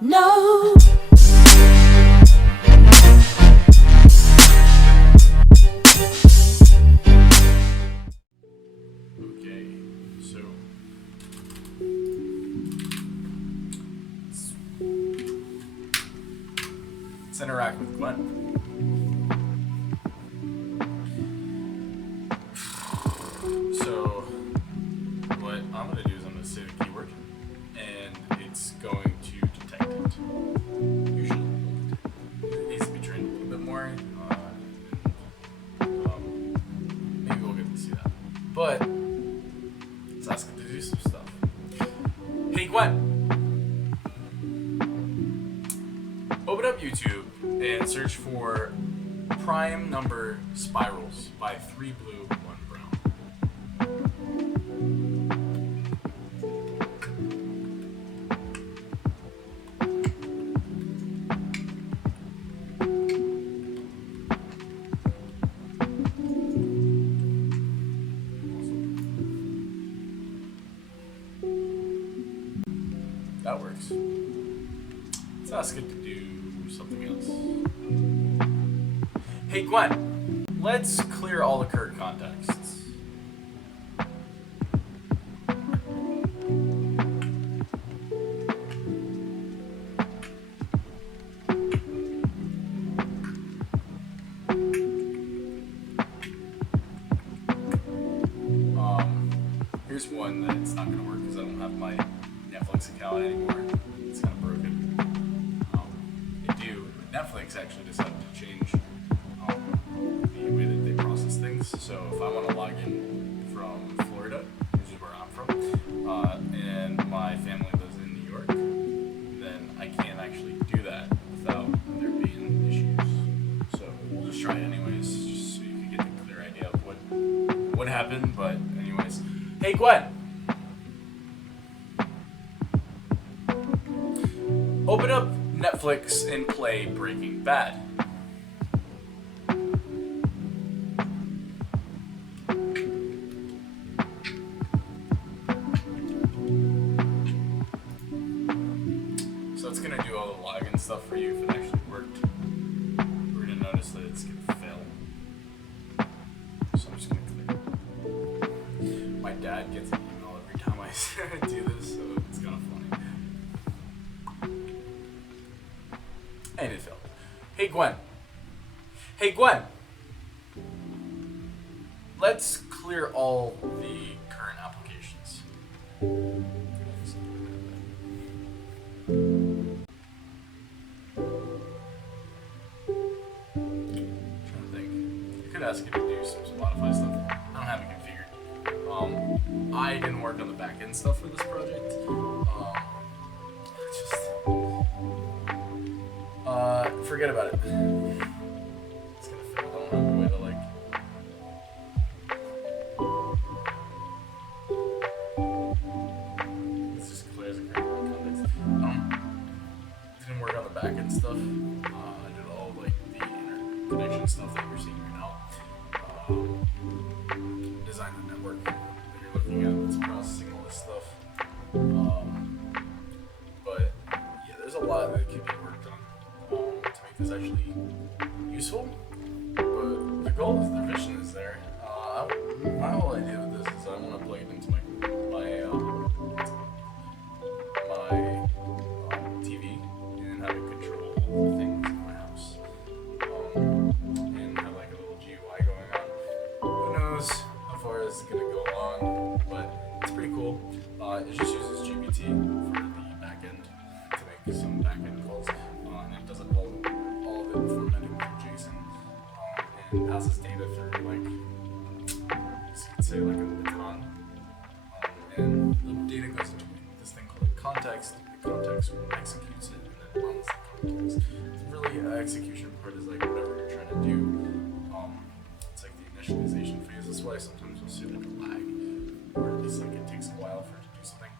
No. Okay, so let's interact with Gwen. So what I'm going to do is I'm going to say the keyword, and it's going to detect it. Usually it needs to be trained a little bit more. Maybe we'll get to see that. But let's ask it to do some stuff. Hey Gwen, open up YouTube and search for prime number spirals by 3 blue, 1 brown. That works. Let's ask it to do something else. Hey Gwen, let's clear all the current contexts. Here's one that's not going to work because I don't have my Netflix account anymore. It's kind of broken. I do. Netflix actually decided to change the way that they process things. So if I want to log in from Florida, which is where I'm from, and my family lives in New York, then I can't actually do that without there being issues. So we'll just try it anyways, just so you can get a clear idea of what happened. But anyways, hey Gwen, open up Netflix and play Breaking Bad. So it's gonna do all the login stuff for you if it actually worked. We're gonna notice that it's gonna fail. So I'm just gonna click. My dad gets an email every time I do this, so it's kind of funny. And it failed. Hey Gwen. Hey Gwen. Let's clear all the current applications. Trying to think. I could ask you to do some Spotify stuff. I don't have it configured. I didn't work on the back end stuff for this project. Forget about it. It's gonna fail. I don't have a way to This just clears the current context. Didn't work on the back end stuff. I did all the interconnection stuff that you're seeing right now. Design the network that you're looking at. It's processing all this stuff. But yeah, there's a lot that can be worked on. To make this actually useful, but the goal is, the vision is there. My whole idea with this is I want to plug it into my TV and have it control the things in my house, and have like a little GUI going on. Who knows how far this is gonna go along, but it's pretty cool. It just uses GPT for the back end to make some back end calls, and it does it all of it formatting through JSON, and passes data through you could say like a baton, and the data goes into this thing called a context. The context executes it and then runs the context. Really, the execution part is like whatever you're trying to do. It's like the initialization phase. That's why sometimes you'll see like a lag, or at least like it takes a while for it to do something.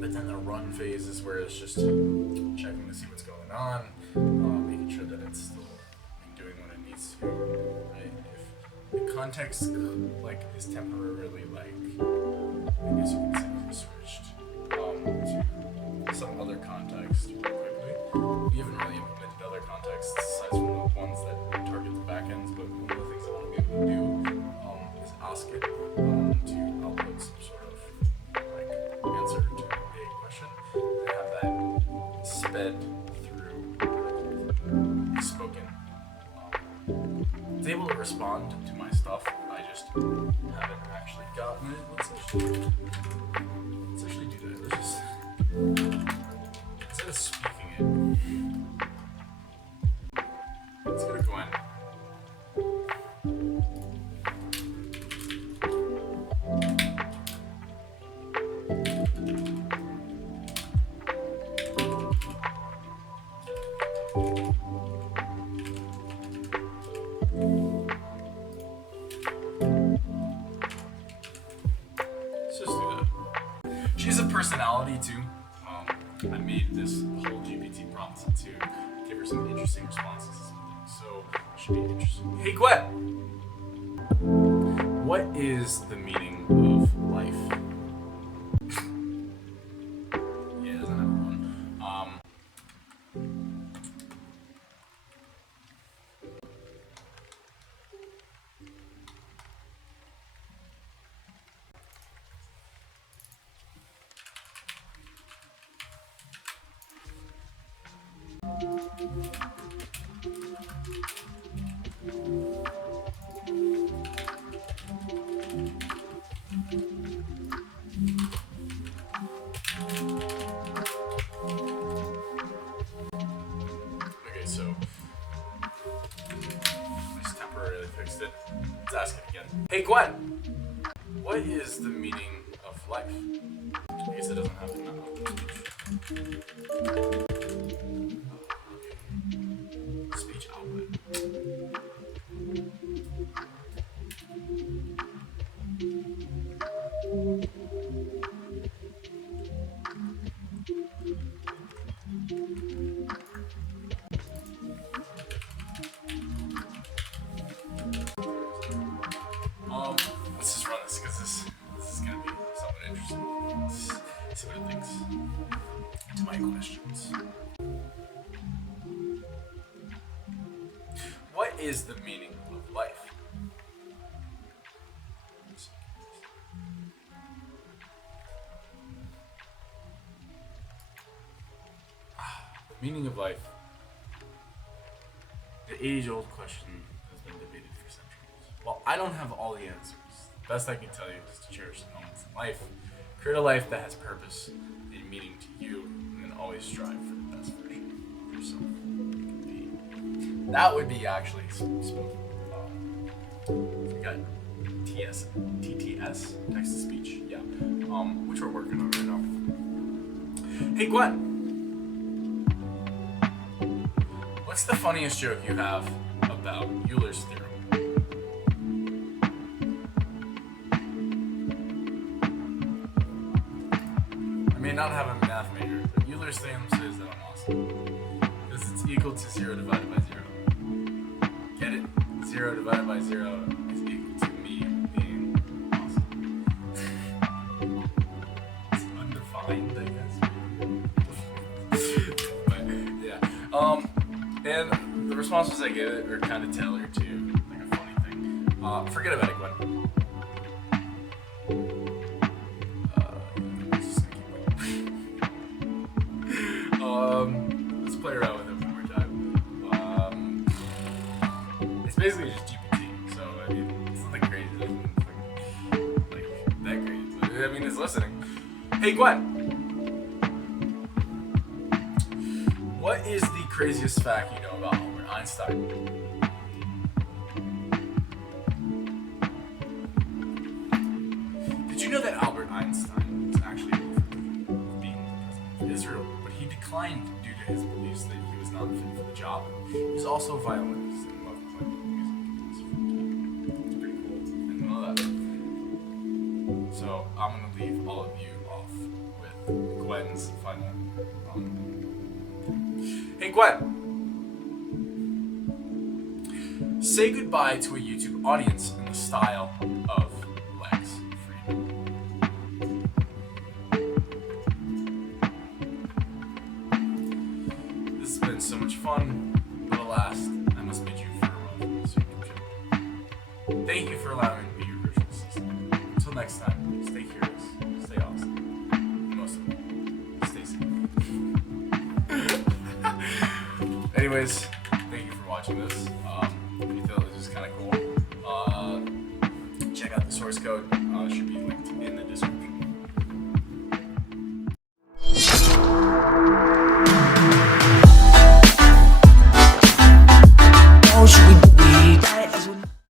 But then the run phase is where it's just checking to see what's going on, making sure that it's still doing what it needs to. Right? If the context is temporarily I guess you can say switched to some other context. we haven't really implemented other contexts aside from the ones that target the backends, but one of the things I want to be able to do is ask it to output some sort of like answer to a question and have that sped through spoken. It's able to respond to my stuff. I just haven't actually gotten it. Let's actually do that. Let's just instead of speaking it, let's go to Gwen. Let's just do that. She has a personality too. I made this whole GPT prompt to give her some interesting responses to something, so it should be interesting. Hey Gwen! What is the meaning of life? Yeah, doesn't have one. Okay, so I just temporarily fixed it. Let's ask it again. Hey Gwen! What is the meaning of life? I guess it doesn't have to know. Speech output. Let's just run this because this is gonna be somewhat interesting. Let's see what it thinks. To my questions. What is the meaning of life? The meaning of life. The age-old question has been debated for centuries. Well, I don't have all the answers. The best I can tell you is to cherish the moments in life, create a life that has purpose and meaning to you, and then always strive for the best version of yourself you can be. That would be actually smooth. We got TTS, text to speech, yeah, which we're working on right now. Hey Gwen, what's the funniest joke you have about Euler's theorem? I may not have a math major, but Euler's theorem says that I'm awesome. Because it's equal to 0 divided by 0. Get it? 0 divided by 0 is equal to me being awesome. It's undefined, I guess. But, yeah. And the responses I get are kind of tailored to like a funny thing. Forget about it, Gwen. Let's play around with it one more time. It's basically just GPT, so I mean, it's nothing crazy. It's like that crazy. But, I mean, it's listening. Hey, Gwen. What is the craziest fact you know about Albert Einstein? Did you know that Albert Einstein was actually offered being the president of Israel, but he declined due to his beliefs that he was not fit for the job? He was also a violinist and loved playing music. It's pretty cool. I didn't know that. So I'm gonna leave all of you off with Gwen's final. Hey Gwen, say goodbye to a YouTube audience in the style of Lex Friedman. This has been so much fun, but alas, I must bid you farewell from this YouTube channel. Thank you for allowing me to be your virtual assistant. Until next time, stay curious, stay awesome, and most of all, stay safe. Anyways, thank you for watching this. If you feel this is kind of cool, check out the source code. Should be linked in the description.